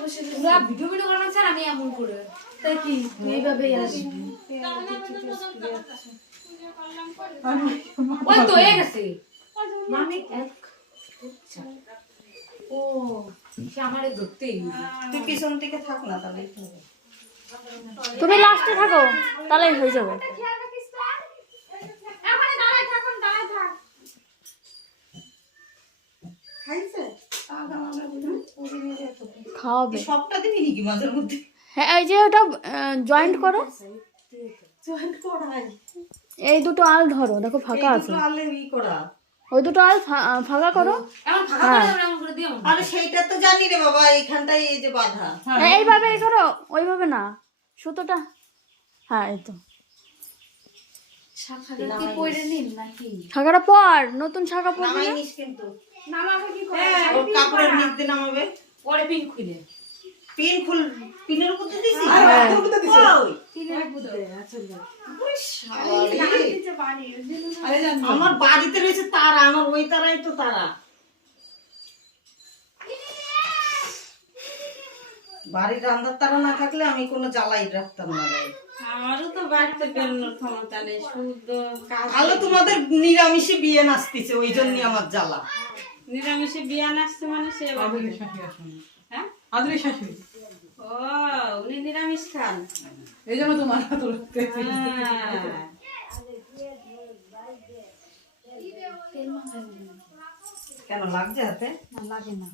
পুরা ভিডিও করানো স্যার আমি এমন করে তাই কি এইভাবেই আসবি ওই তো হয়ে গেছে মামি এক ও সে আমারে ধরতেই তুই পিছন থেকে থাক না তাহলে তুমি লাস্টে থাকো তাহলেই হয়ে যাবে খাওয়াবে সবটা দিবি নাকি মাঝের মধ্যে? হ্যাঁ এই যে ওটা জয়েন্ট করো এই দুটো আল ধরো দেখো ফাঁকা আছে ওই দুটো আল ফাঁকা করো আরে সেইটা তো জানি রে বাবা এইখানটাই এই যে বাঁধা এইভাবে এই করো ওইভাবে না সুতোটা হ্যাঁ এই তো শাখাটা পর নতুন শাখা পর নামাইনিস কিন্তু কাপড়ের নিচ দিয়ে নামাবে পরে পিন খুলে পিনের উপর দিয়ে দিছি আমার বাড়িতে রয়েছে তারা আমার ওই তারাই তো তারা বাড়ির রান্নার তারা না থাকলে আমি কোনো জ্বালাই রাখতাম না আমারও তো বাড়িতে বেরোনোর ক্ষমতা নেই শুধু আলো তোমাদের নিরামিষে বিয়ে নাচতেছে ওই জন্য আমার জ্বালা নিরামিষে বিয়া আসছে মানে সে হ্যাঁ আদরের শাশুড়ি ও উনি নিরামিষ খান এই জন্য তো মাথা কেন লাগছে হাতে না লাগে না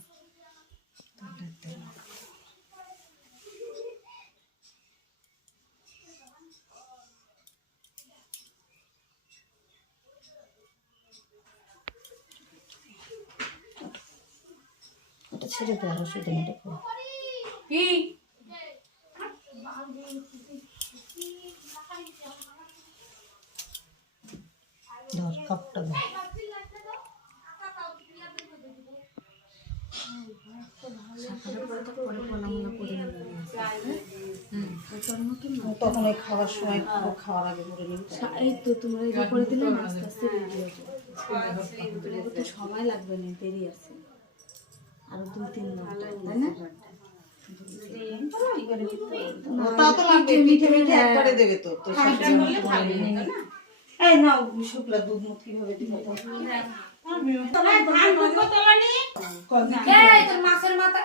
এটা ছেড়ে দে আর অসুবিধা নেই দেখো কি ধর কাপটা ধর তখন ওই খাওয়ার সময় খাওয়ার আগে করে নিবি এই তো তোমরা এটা করে দিলে আস্তে আস্তে রেডি হবে তো সময় লাগবে না দেরি আছে আরো 2-3 ঘন্টা তাই না তা তো লাগবে মিঠে মিঠে একবারে দেবে তো তো এই নাও শুকলা দুধ মুখ কিভাবে দিবে এই তোর মাছের মাথা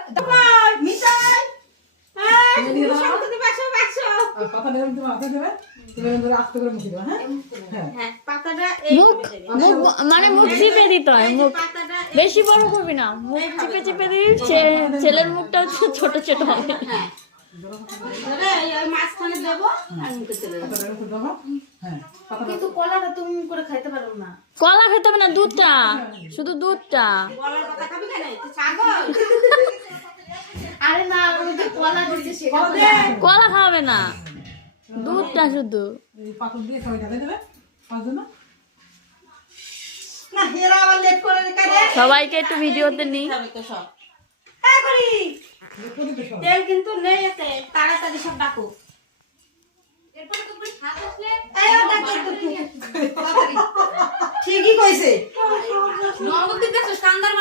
মিঠাই কথা দেবেন তুমি মাথা দেবে তুমি ধরে আস্তে করে মুখে দেবে হ্যাঁ মুখ মানে মুখ চিপে দিতে হয় মুখ বেশি বড় করবি না মুখ চিপে চিপে দিবি ছেলের মুখটা ছোট ছোট হবে মাঝখানে দেবো আর মুখে চলে যাবো হ্যাঁ কিন্তু কলাটা তুমি করে খাইতে পারো না কলা খেতে হবে না দুধটা শুধু দুধটা গলার কথা খাবি কেন তুই ছাগল আরে না আমি তো কলা দিতে সেটা কলা খাওয়াবে না দুধটা শুধু এই পাথর দিয়ে সবাই ঢালে দেবে পাঁচ জন্য না হেরা আবার লেট করে করে সবাইকে একটু ভিডিওতে নিই খাবে তো সব হ্যাঁ করি তেল কিন্তু নেই এতে তাড়াতাড়ি সব ডাকো এরপরে তো পুরো ভাত আসলে এই ওটা করতে ঠিকই কইছে নবদ্বীপ গেছো স্ট্যান্ডার্ড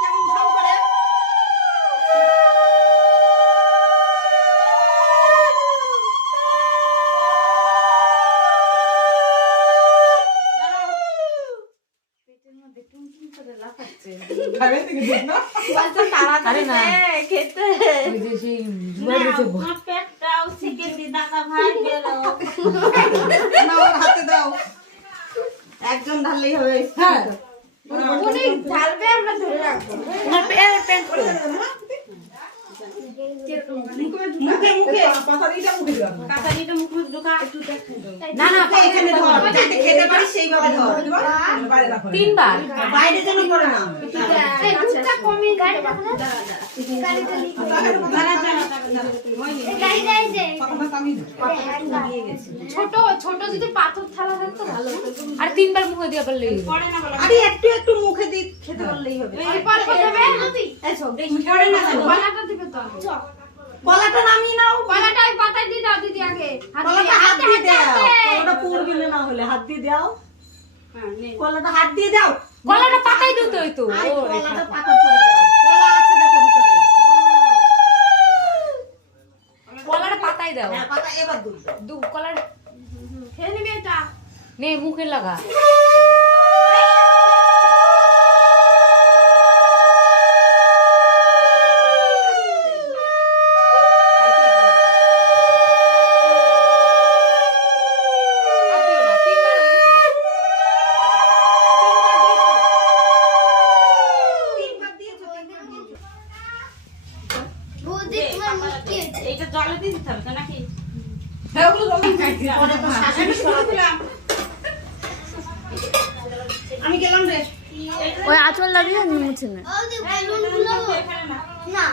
কেমন খাও করে খাবেন থেকে দুধ না তাড়াতাড়ি খেতে ওই যে সেই আমার পেটটাও শিখে দি দাদা ভাই বেরো না ওর হাতে দাও একজন ঢাললেই হবে হ্যাঁ উনি ঢালবে আমরা ধরে রাখবো মুখে মুখে পাতা দিটা মুখে দিবা কাটারিটা মুখ মুখ ঢোকা না না এখানে ধর যাতে খেতে পারি সেইভাবে ধর বাইরে রাখো 3 বার বাইরে যেন করে না এই দুধটা কমই গাড়িটা পাতা কামি ছোট ছোট যদি পাথর থালা থাকতো ভালো হতো আর 3 বার মুখে দিয়ে পারলে পড়ে না বলো আরে একটু একটু মুখে দিয়ে খেতে পারলেই হবে এরপর খেতে হবে এই সব দেখি পড়ে না গলাটা দিবে তো কলাটা নামিয়ে নাও, কলাটা ওই পাতায় দিয়ে দাও দিদি আগে কলাটা হাত দিয়ে দাও, কলাটা পুড়বে না হলে হাত দিয়ে দাও, হ্যাঁ নে কলাটা হাত দিয়ে দাও, কলাটা পাতায় দিতে ওই তো আরে কলাটা পাতা করে দাও, কলা আছে দেখো ভিতরে, কলাটা পাতায় দাও হ্যাঁ পাতা এবার দুধ দাও, দু কলার খেয়ে নিবি এটা নে মুখে লাগা এইটা জলে দিয়ে দিতে হবে তো নাকি হ্যাঁ ওগুলো জলদি খাইছি ওটা তো শাশুড়ি সরাতে আমি গেলাম রে, ওই আঁচল লাগিয়ে মুছে নে এখানে না না